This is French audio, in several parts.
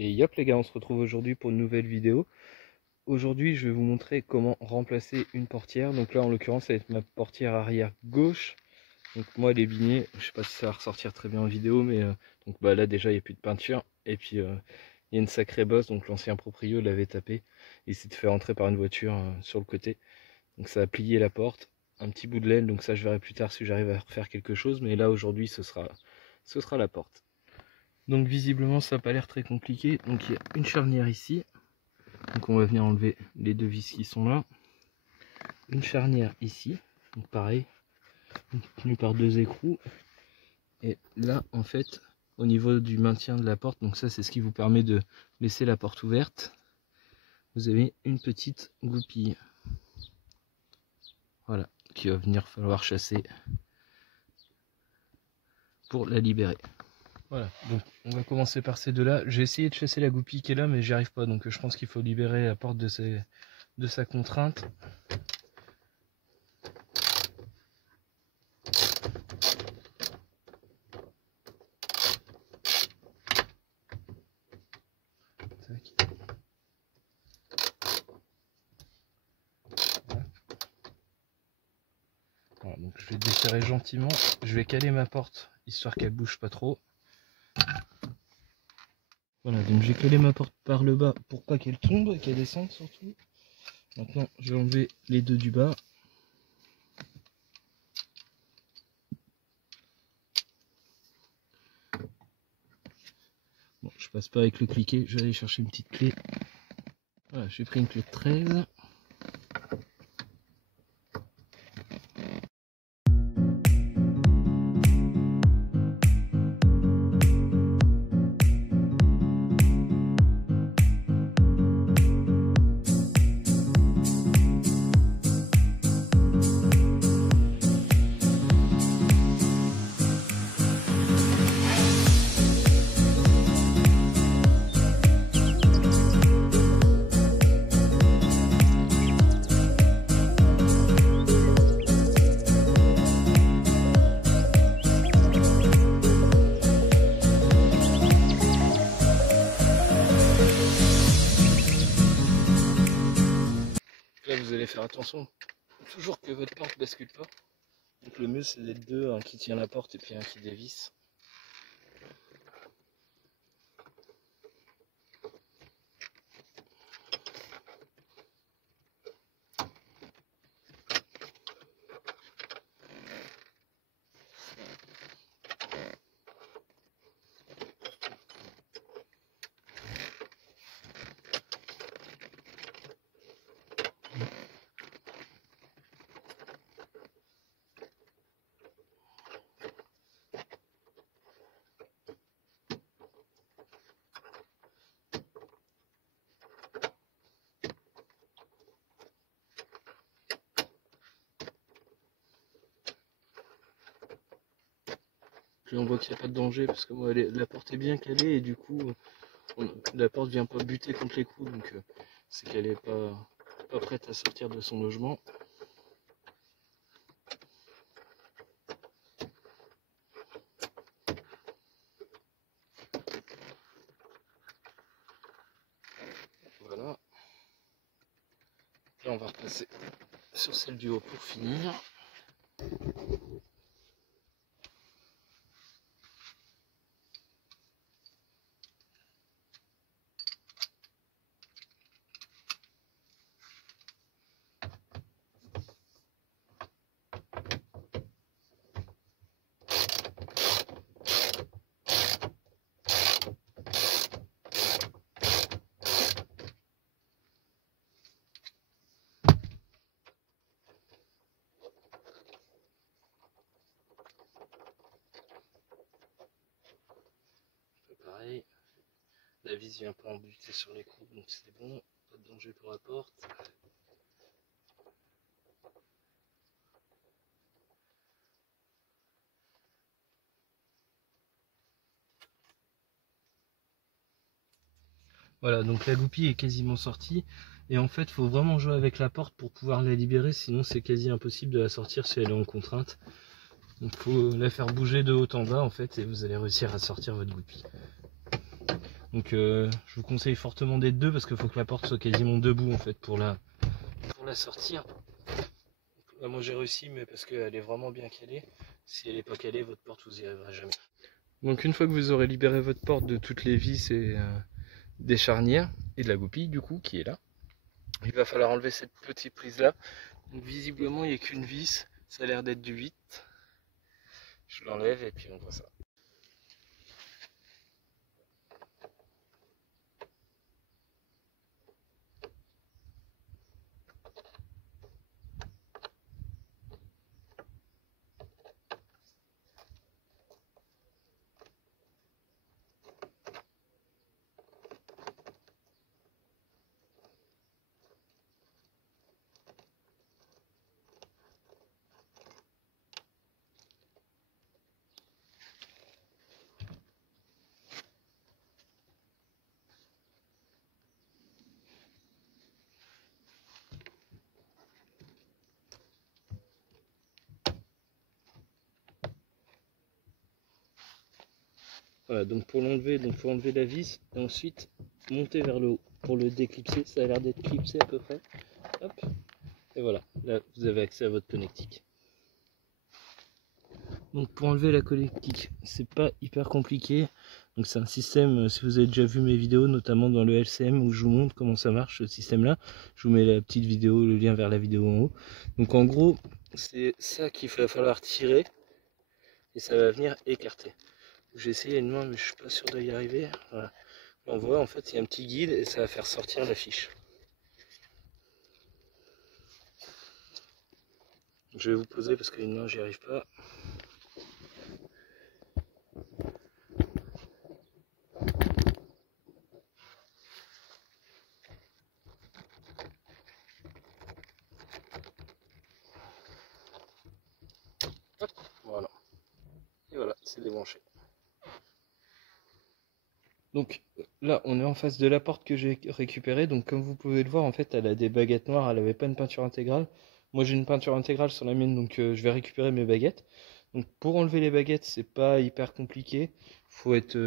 Et yop les gars, on se retrouve aujourd'hui pour une nouvelle vidéo. Aujourd'hui je vais vous montrer comment remplacer une portière. Donc là en l'occurrence ça va être ma portière arrière gauche. Donc moi elle est bignée, je sais pas si ça va ressortir très bien en vidéo, mais donc bah là déjà il n'y a plus de peinture. Et puis il y a une sacrée bosse, donc l'ancien proprio l'avait tapé. Il s'est fait rentrer par une voiture sur le côté. Donc ça a plié la porte, un petit bout de laine, donc ça je verrai plus tard si j'arrive à refaire quelque chose. Mais là aujourd'hui ce sera la porte. Donc visiblement ça n'a pas l'air très compliqué. Donc il y a une charnière ici. Donc on va venir enlever les deux vis qui sont là. Une charnière ici. Donc pareil, tenue par deux écrous. Et là en fait au niveau du maintien de la porte, donc ça c'est ce qui vous permet de laisser la porte ouverte, vous avez une petite goupille. Voilà, qu'il va venir falloir chasser pour la libérer. Voilà, donc on va commencer par ces deux là. J'ai essayé de chasser la goupille qui est là mais j'y arrive pas, donc je pense qu'il faut libérer la porte de sa contrainte. Tac. Voilà, donc je vais desserrer gentiment. Je vais caler ma porte histoire qu'elle bouge pas trop. Voilà, donc j'ai calé ma porte par le bas pour pas qu'elle tombe et qu'elle descende surtout. Maintenant, je vais enlever les deux du bas. Bon, je passe pas avec le cliquet, je vais aller chercher une petite clé. Voilà, j'ai pris une clé de 13. Là vous allez faire attention, toujours que votre porte bascule pas. Donc le mieux c'est d'être deux, un qui tient la porte et puis un qui dévisse. Puis on voit qu'il n'y a pas de danger parce que moi la porte est bien calée et du coup la porte vient pas buter contre les coups, donc c'est qu'elle est pas prête à sortir de son logement. Voilà. Là on va repasser sur celle du haut pour finir. Pareil, la vis vient pas en buter sur les coups, donc c'est bon, pas de danger pour la porte. Voilà, donc la goupille est quasiment sortie. Et en fait, il faut vraiment jouer avec la porte pour pouvoir la libérer, sinon c'est quasi impossible de la sortir si elle est en contrainte. Donc il faut la faire bouger de haut en bas en fait, et vous allez réussir à sortir votre goupille. Donc je vous conseille fortement d'être deux parce qu'il faut que la porte soit quasiment debout en fait pour la sortir. Donc, là, moi j'ai réussi mais parce qu'elle est vraiment bien calée. Si elle n'est pas calée, votre porte vous y arriverez jamais. Donc une fois que vous aurez libéré votre porte de toutes les vis et des charnières et de la goupille du coup qui est là, il va falloir enlever cette petite prise là. Donc visiblement il n'y a qu'une vis, ça a l'air d'être du 8. Je l'enlève et puis on voit ça. Voilà, donc pour l'enlever, il faut enlever la vis et ensuite monter vers le haut pour le déclipser. Ça a l'air d'être clipsé à peu près. Hop. Et voilà, là vous avez accès à votre connectique. Donc pour enlever la connectique, c'est pas hyper compliqué. Donc c'est un système, si vous avez déjà vu mes vidéos, notamment dans le LCM où je vous montre comment ça marche ce système là. Je vous mets la petite vidéo, le lien vers la vidéo en haut. Donc en gros, c'est ça qu'il va falloir tirer et ça va venir écarter. J'ai essayé une main mais je suis pas sûr d'y arriver. Voilà. On voit en fait il y a un petit guide et ça va faire sortir la fiche. Je vais vous poser parce qu'une main j'y arrive pas. Hop, voilà. Et voilà, c'est débranché. Donc là on est en face de la porte que j'ai récupérée. Donc comme vous pouvez le voir en fait elle a des baguettes noires, elle n'avait pas une peinture intégrale. Moi j'ai une peinture intégrale sur la mienne donc je vais récupérer mes baguettes. Donc pour enlever les baguettes c'est pas hyper compliqué. Faut être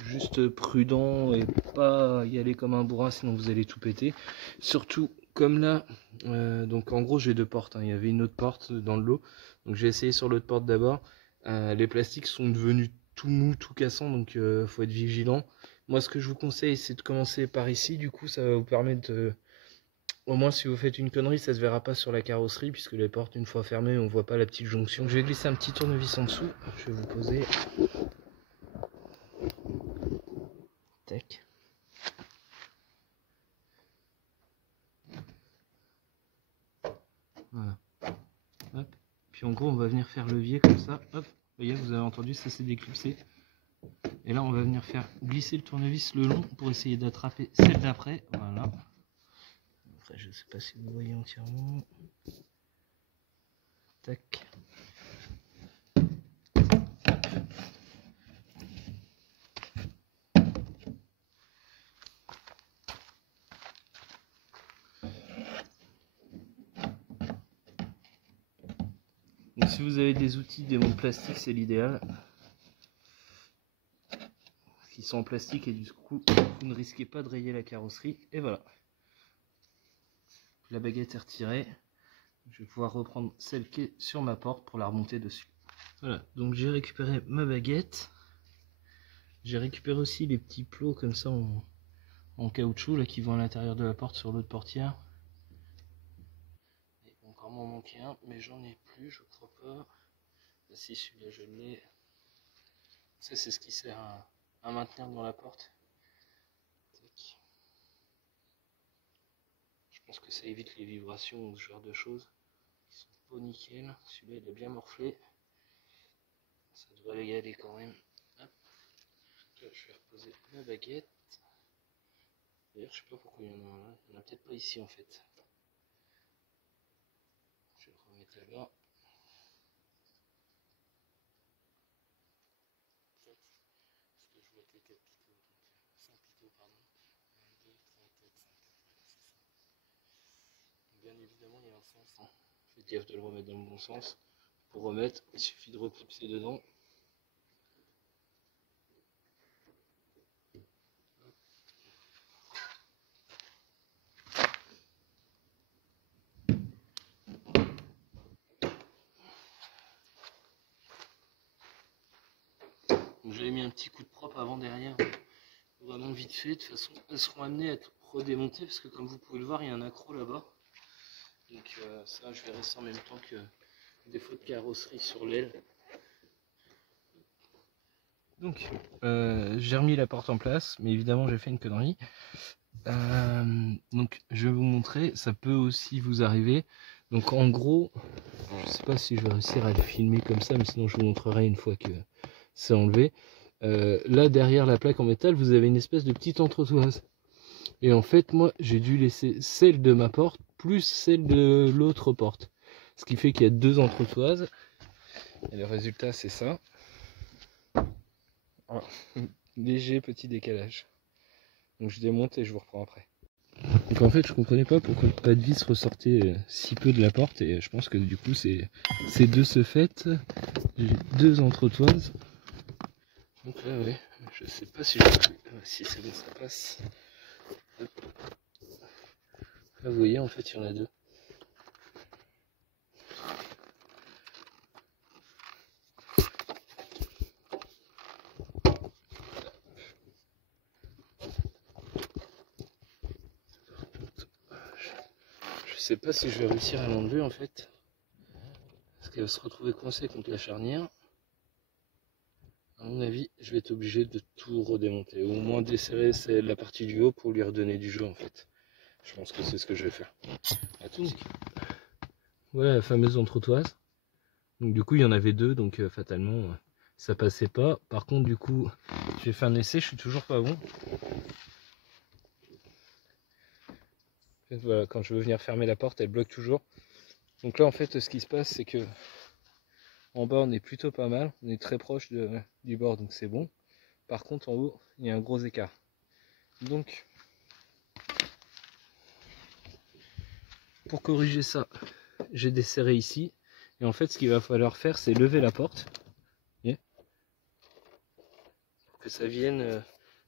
juste prudent et pas y aller comme un bourrin sinon vous allez tout péter. Surtout comme là, donc en gros j'ai deux portes, hein. Il y avait une autre porte dans le lot. Donc j'ai essayé sur l'autre porte d'abord. Les plastiques sont devenus tout mou, tout cassant donc faut être vigilant. Moi, ce que je vous conseille, c'est de commencer par ici. Du coup, ça va vous permettre de... Au moins, si vous faites une connerie, ça se verra pas sur la carrosserie, puisque les portes, une fois fermées, on voit pas la petite jonction. Je vais glisser un petit tournevis en dessous. Je vais vous poser. Tac. Voilà. Hop. Puis en gros, on va venir faire levier comme ça. Hop. Vous voyez, vous avez entendu, ça s'est déclipsé. Et là, on va venir faire glisser le tournevis le long pour essayer d'attraper celle d'après. Voilà. Après, je sais pas si vous voyez entièrement. Tac. Donc si vous avez des outils, des monts plastiques, c'est l'idéal. Qui sont en plastique et du coup vous ne risquez pas de rayer la carrosserie. Et voilà. La baguette est retirée. Je vais pouvoir reprendre celle qui est sur ma porte pour la remonter dessus. Voilà, donc j'ai récupéré ma baguette. J'ai récupéré aussi les petits plots comme ça en caoutchouc là, qui vont à l'intérieur de la porte sur l'autre portière. Il va encore m'en manquer un, mais j'en ai plus, je crois pas. Ah, si, celui-là je l'ai. Ça c'est ce qui sert à maintenir dans la porte. Tac. Je pense que ça évite les vibrations ou ce genre de choses. Ils sont pas nickel. Celui-là il est bien morflé. Ça devrait y aller quand même. Hop. Là, je vais reposer ma baguette. D'ailleurs, je sais pas pourquoi il y en a un là. Il n'y en a peut-être pas ici en fait. Je vais le remettre là-bas. Parce que je vois que les 4 picots. Donc 5 picots, pardon. 1, 2, 3, 4, 5. Voilà, c'est ça. Donc, bien évidemment, il y a un sens. Hein. Faites gaffe de le remettre dans le bon sens. Pour remettre, il suffit de reclipser dedans. Donc j'avais mis un petit coup de propre avant derrière, vraiment vite fait. De toute façon, elles seront amenées à être redémontées parce que comme vous pouvez le voir, il y a un accroc là-bas. Donc ça, je verrai ça en même temps que défaut de carrosserie sur l'aile. Donc j'ai remis la porte en place, mais évidemment j'ai fait une connerie. Donc je vais vous montrer, ça peut aussi vous arriver. Donc en gros, je sais pas si je vais réussir à le filmer comme ça, mais sinon je vous montrerai une fois que c'est enlevé. Là derrière la plaque en métal, vous avez une espèce de petite entretoise. Et en fait, moi j'ai dû laisser celle de ma porte plus celle de l'autre porte. Ce qui fait qu'il y a deux entretoises. Et le résultat c'est ça. Ah, léger petit décalage. Donc je démonte et je vous reprends après. Donc en fait je comprenais pas pourquoi le pas de vis ressortait si peu de la porte, et je pense que du coup c'est de ce fait. J'ai deux entretoises. Donc là ouais, je sais pas si si c'est bon ça passe. Là vous voyez en fait il y en a deux. Je sais pas si je vais réussir à l'enlever en fait. Parce qu'elle va se retrouver coincée contre la charnière. À mon avis, je vais être obligé de tout redémonter. Au moins desserrer la partie du haut pour lui redonner du jeu en fait. Je pense que c'est ce que je vais faire. À tout. Voilà la fameuse entretoise. Donc du coup il y en avait deux, donc fatalement ça passait pas. Par contre du coup j'ai fait un essai, je suis toujours pas bon. Et voilà, quand je veux venir fermer la porte, elle bloque toujours. Donc là en fait ce qui se passe c'est que en bas on est plutôt pas mal, on est très proche du bord donc c'est bon. Par contre en haut il y a un gros écart. Donc pour corriger ça, j'ai desserré ici. Et en fait ce qu'il va falloir faire c'est lever la porte. Pour que ça vienne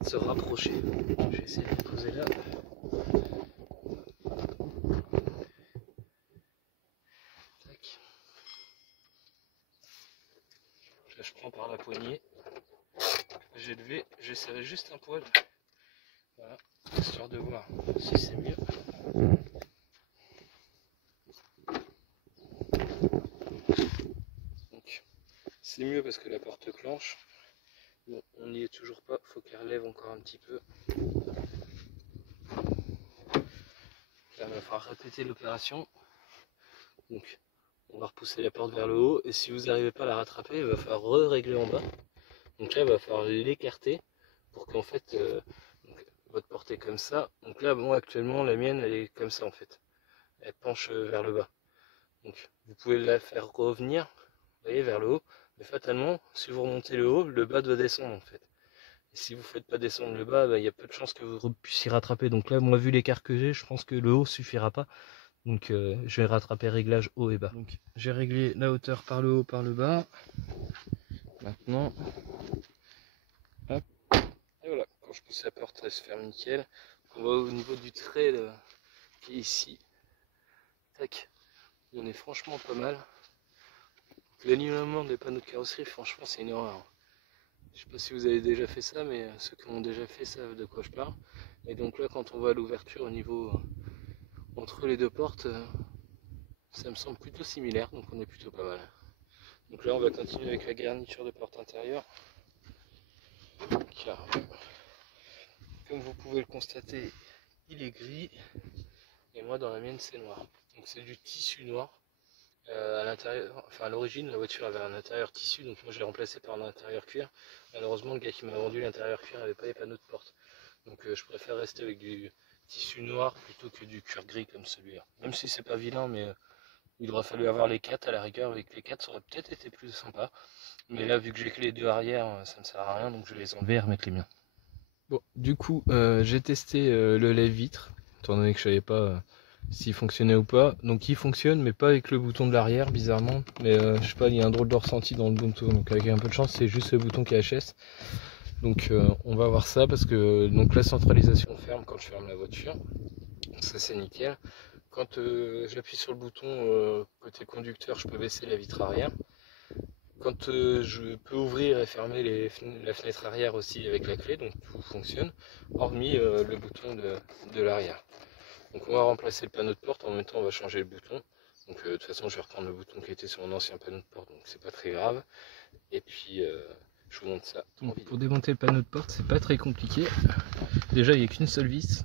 se rapprocher. Je vais essayer de le poser là. Tac. Là je prends par la poignée. J'ai levé, j'ai serré juste un poil. Voilà, histoire de voir si c'est mieux. Donc c'est mieux parce que la porte clenche. Bon, on n'y est toujours pas, faut qu'elle relève encore un petit peu. Là, il va falloir répéter l'opération. Donc, on va repousser la porte vers le haut. Et si vous n'arrivez pas à la rattraper, il va falloir régler en bas. Donc là, il va falloir l'écarter pour qu'en fait, votre porte est comme ça. Donc là, moi actuellement, la mienne, elle est comme ça en fait. Elle penche vers le bas. Donc, vous pouvez la faire revenir, vous voyez, vers le haut. Mais fatalement, si vous remontez le haut, le bas doit descendre en fait. Et si vous ne faites pas descendre le bas, il y a peu de chances que vous puissiez rattraper. Donc là, moi, vu l'écart que j'ai, je pense que le haut suffira pas. Donc je vais rattraper réglage haut et bas. Donc j'ai réglé la hauteur par le haut, par le bas. Maintenant, hop. Et voilà, quand je pousse la porte, elle se ferme nickel. On va au niveau du trait là, qui est ici. Tac. On est franchement pas mal. L'alignement des panneaux de carrosserie, franchement, c'est une horreur. Je sais pas si vous avez déjà fait ça, mais ceux qui ont déjà fait savent de quoi je parle. Et donc là, quand on voit l'ouverture au niveau entre les deux portes, ça me semble plutôt similaire, donc on est plutôt pas mal. Donc là, on va continuer avec la garniture de porte intérieure. Car, comme vous pouvez le constater, il est gris. Et moi, dans la mienne, c'est noir. Donc c'est du tissu noir. À l'intérieur, enfin à l'origine, la voiture avait un intérieur tissu, donc moi j'ai remplacé par un intérieur cuir. Malheureusement, le gars qui m'a vendu l'intérieur cuir n'avait pas les panneaux de porte. Donc je préfère rester avec du tissu noir plutôt que du cuir gris comme celui-là. Même si c'est pas vilain, mais il aurait fallu avoir les 4 à la rigueur. Avec les 4, ça aurait peut-être été plus sympa. Mais là, vu que j'ai que les deux arrière, ça ne sert à rien, donc je vais les enlever et remettre les miens. Bon, du coup, j'ai testé le lève-vitre, étant donné que je savais pas s'il fonctionnait ou pas. Donc il fonctionne, mais pas avec le bouton de l'arrière, bizarrement. Mais je sais pas, il y a un drôle de ressenti dans le bouton, donc avec un peu de chance, c'est juste le bouton qui est HS. Donc on va voir ça, parce que donc la centralisation ferme quand je ferme la voiture. Ça c'est nickel. Quand j'appuie sur le bouton côté conducteur, je peux baisser la vitre arrière. quand je peux ouvrir et fermer la fenêtre arrière aussi avec la clé, donc tout fonctionne, hormis le bouton de l'arrière. Donc on va remplacer le panneau de porte, en même temps on va changer le bouton. Donc de toute façon je vais reprendre le bouton qui était sur mon ancien panneau de porte, donc c'est pas très grave. Et puis je vous montre ça. Donc, pour démonter le panneau de porte, c'est pas très compliqué. Déjà il n'y a qu'une seule vis.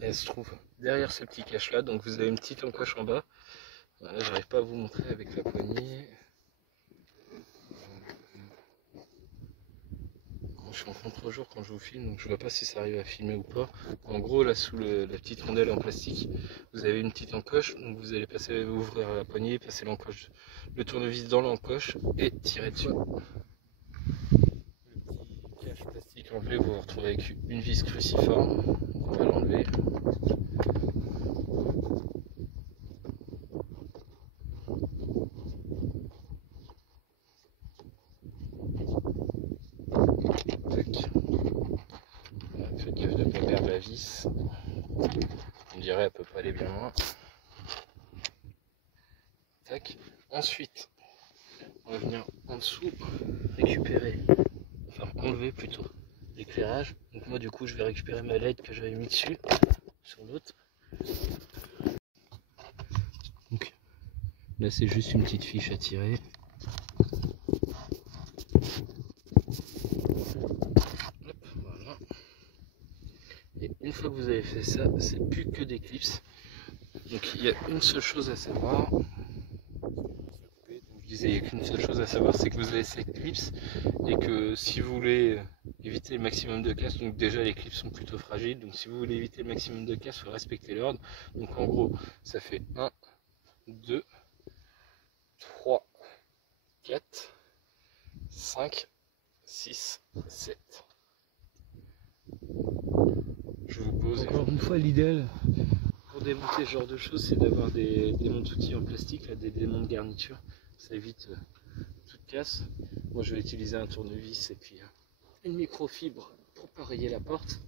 Et elle se trouve derrière ce petit cache là, donc vous avez une petite encoche en bas. Voilà, j'arrive pas à vous montrer avec la poignée. Je suis en contre-jour quand je vous filme, donc je vois pas si ça arrive à filmer ou pas. En gros, là sous la petite rondelle en plastique, vous avez une petite encoche, donc vous allez ouvrir la poignée, passer l'encoche, le tournevis dans l'encoche et tirer dessus. Le petit cache plastique enlevé, vous vous retrouvez avec une vis cruciforme. On va l'enlever. Faites gaffe de ne pas perdre la vis. On dirait elle peut pas aller bien loin. Tac. Ensuite, on va venir en dessous récupérer, enfin enlever plutôt l'éclairage. Donc moi du coup je vais récupérer ma LED que j'avais mis dessus sur l'autre. Donc là c'est juste une petite fiche à tirer. Hop, voilà. Et une fois que vous avez fait ça, c'est plus que des clips. Donc il y a une seule chose à savoir. Je disais, il n'y a qu'une seule chose à savoir, c'est que vous avez ces clips et que si vous voulez éviter le maximum de casse, donc déjà les clips sont plutôt fragiles, donc si vous voulez éviter le maximum de casse, il faut respecter l'ordre. Donc en gros, ça fait 1, 2, 3, 4, 5, 6, 7. Je vous pose. Encore une fois, l'idéal pour démonter ce genre de choses, c'est d'avoir des monte-outils en plastique, là, des démontes de garniture. Ça évite toute casse. Moi, je vais utiliser un tournevis et puis une microfibre pour pareiller la porte.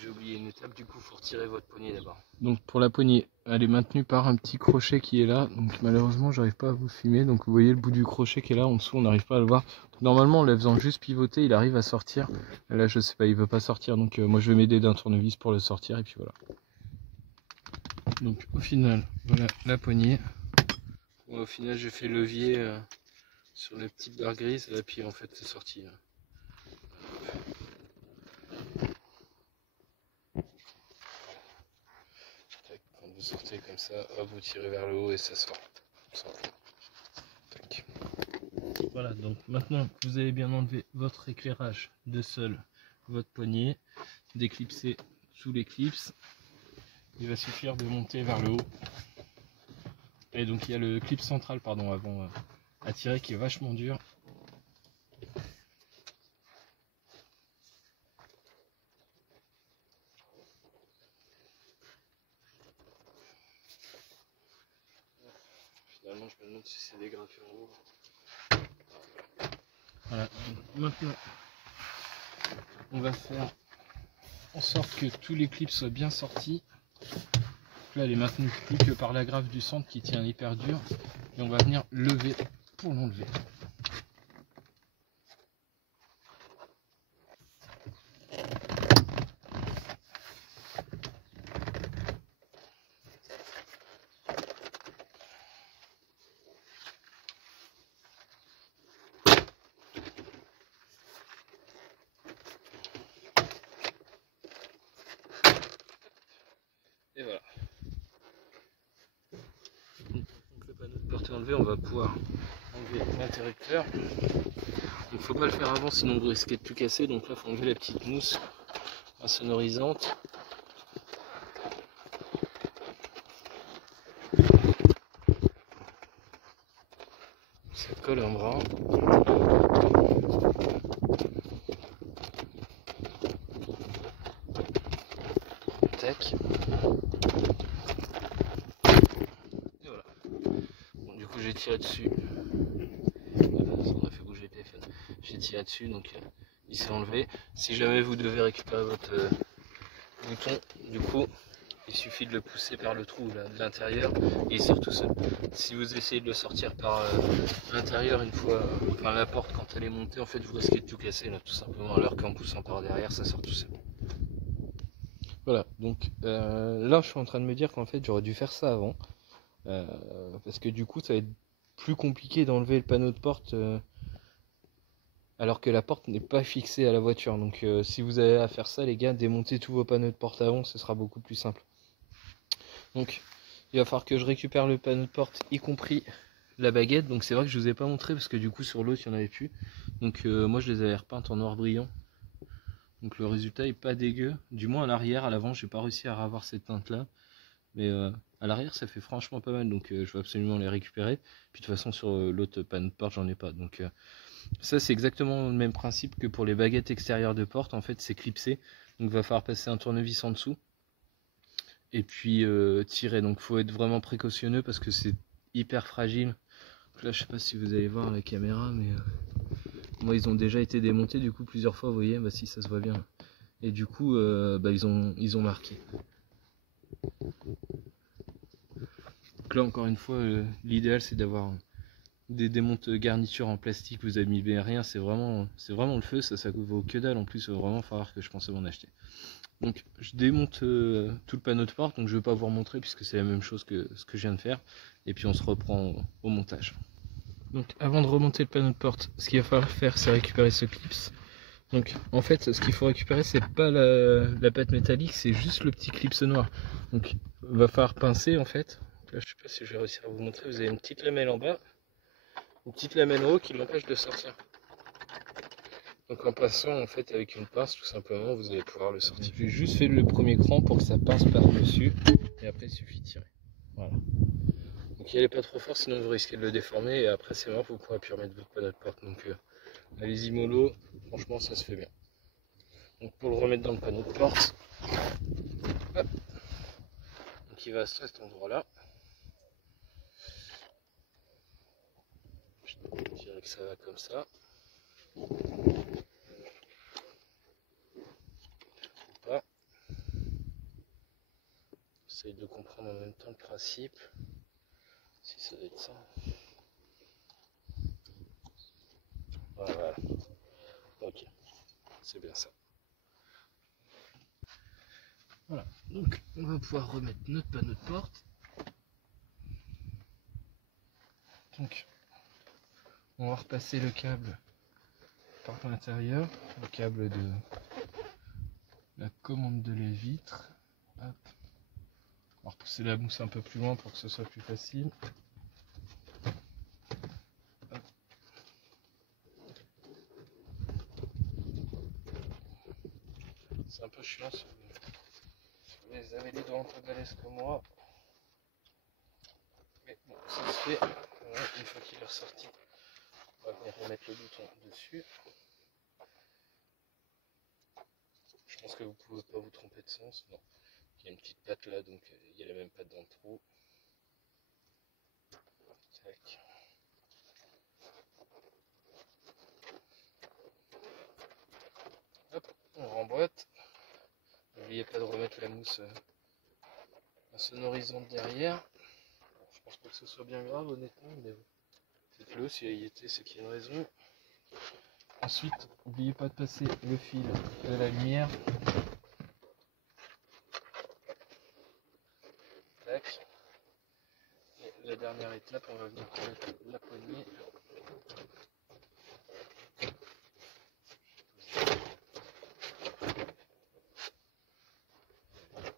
J'ai oublié une étape, du coup il faut retirer votre poignée d'abord. Donc pour la poignée, elle est maintenue par un petit crochet qui est là, donc malheureusement j'arrive pas à vous filmer, donc vous voyez le bout du crochet qui est là en dessous, on n'arrive pas à le voir. Donc, normalement en la faisant juste pivoter, il arrive à sortir. Là je sais pas, il veut pas sortir, donc moi je vais m'aider d'un tournevis pour le sortir et puis voilà. Donc au final, voilà la poignée. Bon, au final j'ai fait levier sur la petite barre grise, et puis en fait c'est sorti. Quand vous sortez comme ça, hop, vous tirez vers le haut et ça sort. Tac. Voilà, donc maintenant que vous avez bien enlevé votre éclairage de sol, votre poignée, déclipser sous les clips, il va suffire de monter vers le haut. Et donc il y a le clip central, pardon, avant à tirer qui est vachement dur. Finalement, je me demande si c'est des graffures en haut. Voilà, donc maintenant on va faire en sorte que tous les clips soient bien sortis. Donc là, elle est maintenue plus que par la graffe du centre qui tient hyper dur. Et on va venir lever pour l'enlever. Et voilà. Donc le panneau de porte est enlevé, on va pouvoir enlever l'interrupteur. Donc faut pas le faire avant, sinon vous risquez de tout casser. Donc là faut enlever la petite mousse insonorisante. Ça colle un bras. Tac. Et voilà. Bon, du coup j'ai tiré dessus. Ça aurait fait bouger le téléphone. J'ai tiré dessus, donc il s'est enlevé. Si jamais vous devez récupérer votre bouton, du coup il suffit de le pousser par le trou là, de l'intérieur et il sort tout seul. Si vous essayez de le sortir par l'intérieur une fois, enfin la porte quand elle est montée, en fait vous risquez de tout casser là tout simplement, alors qu'en poussant par derrière ça sort tout seul. Voilà, donc là je suis en train de me dire qu'en fait j'aurais dû faire ça avant, parce que du coup ça va être plus compliqué d'enlever le panneau de porte alors que la porte n'est pas fixée à la voiture. Donc si vous avez à faire ça les gars, démontez tous vos panneaux de porte avant, ce sera beaucoup plus simple. Donc il va falloir que je récupère le panneau de porte, y compris la baguette. Donc c'est vrai que je vous ai pas montré parce que du coup sur l'autre il n'y en avait plus. Donc moi je les avais repeintes en noir brillant. Donc le résultat est pas dégueu. Du moins à l'arrière, à l'avant j'ai pas réussi à avoir cette teinte là. Mais à l'arrière ça fait franchement pas mal. Donc je vais absolument les récupérer. Puis de toute façon sur l'autre panneau de porte j'en ai pas. Donc ça c'est exactement le même principe que pour les baguettes extérieures de porte. En fait c'est clipsé. Donc il va falloir passer un tournevis en dessous. Et puis tirer. Donc faut être vraiment précautionneux parce que c'est hyper fragile. Donc là je sais pas si vous allez voir la caméra, mais moi ils ont déjà été démontés du coup plusieurs fois, vous voyez, bah si ça se voit bien. Et du coup bah, ils ont marqué. Donc là encore une fois l'idéal c'est d'avoir des démontes garnitures en plastique, vous abîmez rien, c'est vraiment le feu, ça vaut que dalle. En plus il va vraiment falloir que je pense à m'en acheter. Donc je démonte tout le panneau de porte, donc je ne vais pas vous remontrer puisque c'est la même chose que ce que je viens de faire. Et puis on se reprend au montage. Donc avant de remonter le panneau de porte, ce qu'il va falloir faire c'est récupérer ce clips. Donc en fait ce qu'il faut récupérer c'est pas la pâte métallique, c'est juste le petit clips noir. Donc il va falloir pincer en fait. Là je sais pas si je vais réussir à vous montrer, vous avez une petite lamelle en bas, une petite lamelle en haut qui l'empêche de sortir. Donc en passant en fait avec une pince tout simplement vous allez pouvoir le sortir. J'ai juste fait le premier cran pour que ça pince par dessus et après il suffit de tirer. Voilà. Donc il n'est pas trop fort sinon vous risquez de le déformer et après c'est mort, vous ne pourrez plus remettre votre panneau de porte. Donc allez-y mollo, franchement ça se fait bien. Donc pour le remettre dans le panneau de porte, hop. Donc il va à cet endroit là. Je dirais que ça va comme ça. Pas. J'essaye de comprendre en même temps le principe. Si ça doit être ça. Voilà. Ok. C'est bien ça. Voilà. Donc on va pouvoir remettre notre panneau de porte. Donc on va repasser le câble par l'intérieur, le câble de la commande de la vitre. Hop. On va repousser la mousse un peu plus loin pour que ce soit plus facile. C'est un peu chiant si vous avez les doigts un peu balèzes comme moi. Mais bon, ça se fait. Voilà, une fois qu'il est ressorti, on va venir remettre le bouton dessus. Je pense que vous ne pouvez pas vous tromper de sens. Non. Il y a une petite patte là, donc il y a la même patte dans le trou. Tac. Hop, on remboîte. N'oubliez pas de remettre la mousse insonorisante derrière. Je pense pas que ce soit bien grave honnêtement, mais faites-le, si il y était, c'est qu'il y a une raison. Ensuite, n'oubliez pas de passer le fil de la lumière. Tac. Et la dernière étape, on va venir mettre la poignée.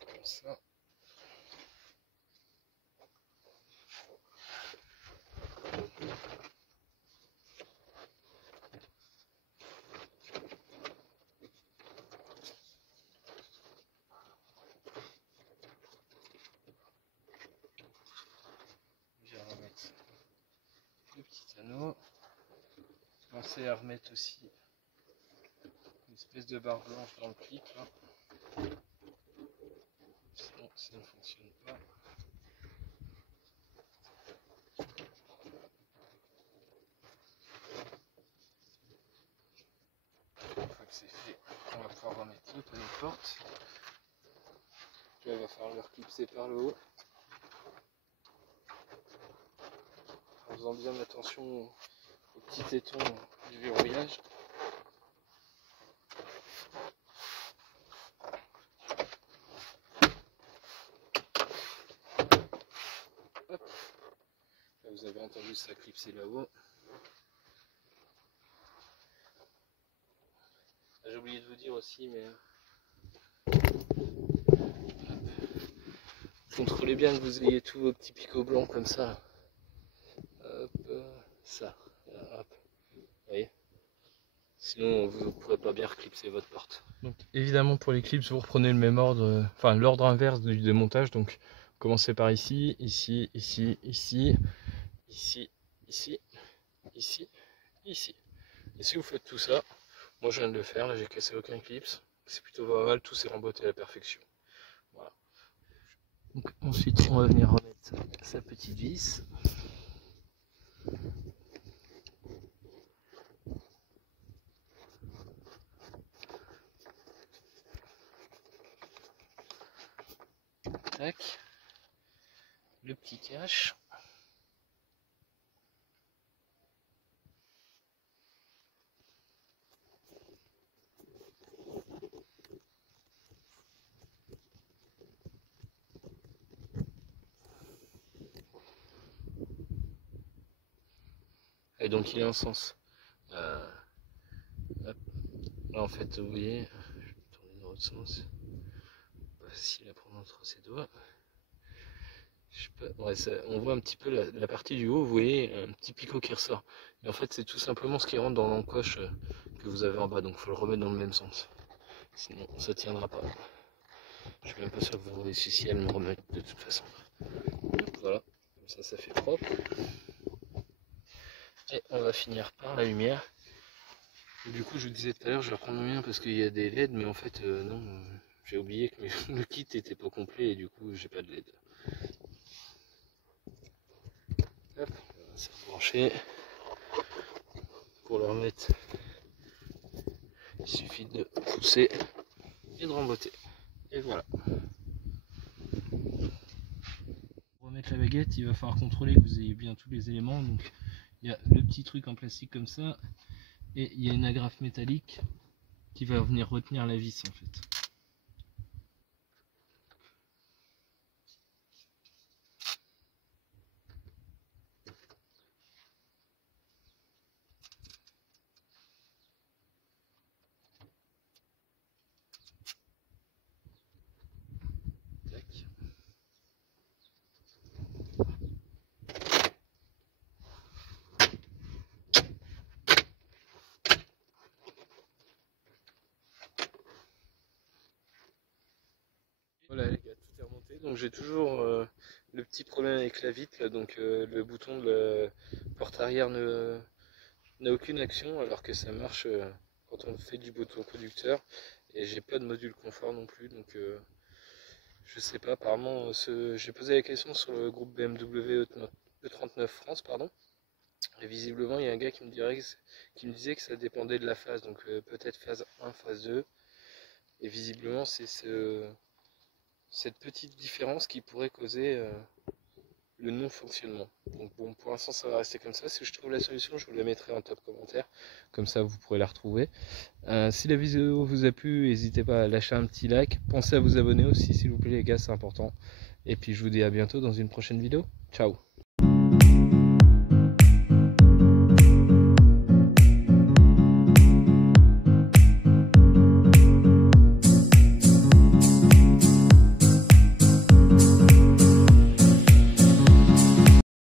Comme ça. pensé à remettre aussi une espèce de barre blanche dans le clip là. Sinon ça ne fonctionne pas. Une fois que c'est fait, on va pouvoir remettre le panneau de porte. Là, il va falloir le reclipser par le haut. En faisant bien attention aux petits tétons du verrouillage. Hop. Là, vous avez entendu ça clipser là-haut. J'ai oublié de vous dire aussi, mais contrôlez bien que vous ayez tous vos petits picots blancs comme ça. Hop, ça. Hop. Vous voyez? Sinon, vous ne pourrez pas bien reclipser votre porte. Donc, évidemment, pour les clips, vous reprenez le même ordre, enfin l'ordre inverse du démontage. Donc, commencez par ici, ici, ici, ici, ici, ici, ici, ici. Et si vous faites tout ça, moi je viens de le faire, là j'ai cassé aucun clips, c'est plutôt pas mal, tout s'est remboîté à la perfection. Voilà. Donc, ensuite, on va venir remettre sa petite vis. Tac. Le petit cache. Et donc il a un sens. Hop. Là en fait vous voyez, je vais tourner dans l'autre sens. Pas facile à prendre entre ses doigts. Je sais pas, ouais, ça, on voit un petit peu la partie du haut, vous voyez un petit picot qui ressort. Et en fait c'est tout simplement ce qui rentre dans l'encoche que vous avez en bas, donc il faut le remettre dans le même sens. Sinon ça tiendra pas. Je suis même pas sûr que vous réussissiez à me remettre de toute façon. Voilà, comme ça fait propre. Et on va finir par la lumière. Et du coup je vous disais tout à l'heure je vais reprendre le mien parce qu'il y a des LED, mais en fait non, j'ai oublié que le kit était pas complet et du coup j'ai pas de LED. Hop, on va se brancher. Pour le remettre, il suffit de pousser et de remboîter. Et voilà. Pour remettre la baguette, il va falloir contrôler que vous ayez bien tous les éléments. Donc il y a le petit truc en plastique comme ça, et il y a une agrafe métallique qui va venir retenir la vis en fait. Voilà les gars, tout est remonté. Donc j'ai toujours le petit problème avec la vitre, là, donc le bouton de la porte arrière n'a aucune action alors que ça marche quand on fait du bouton conducteur. Et j'ai pas de module confort non plus, donc je sais pas, apparemment j'ai posé la question sur le groupe BMW E39 France, pardon. Et visiblement il y a un gars qui me disait que ça dépendait de la phase, donc peut-être phase 1, phase 2. Et visiblement c'est cette petite différence qui pourrait causer le non-fonctionnement. Donc bon, pour l'instant ça va rester comme ça. Si je trouve la solution, je vous la mettrai en top commentaire, comme ça vous pourrez la retrouver. Si la vidéo vous a plu, n'hésitez pas à lâcher un petit like. Pensez à vous abonner aussi s'il vous plaît les gars, c'est important. Et puis je vous dis à bientôt dans une prochaine vidéo. Ciao.